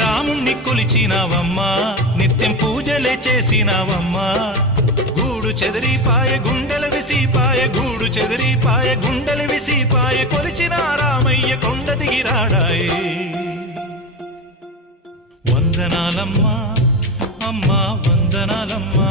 రాముణ్ణి కొలిచినావమ్మా నిత్యం పూజలే చేసినావమ్మా గూడు చెదిరిపాయ గుండెల విసిపాయ గూడు చెదిరిపాయ గుండెల విసిపాయ కొలిచిన రామయ్య కొండ దిగిరాడాయే వందనాలమ్మా అమ్మా వందనాలమ్మా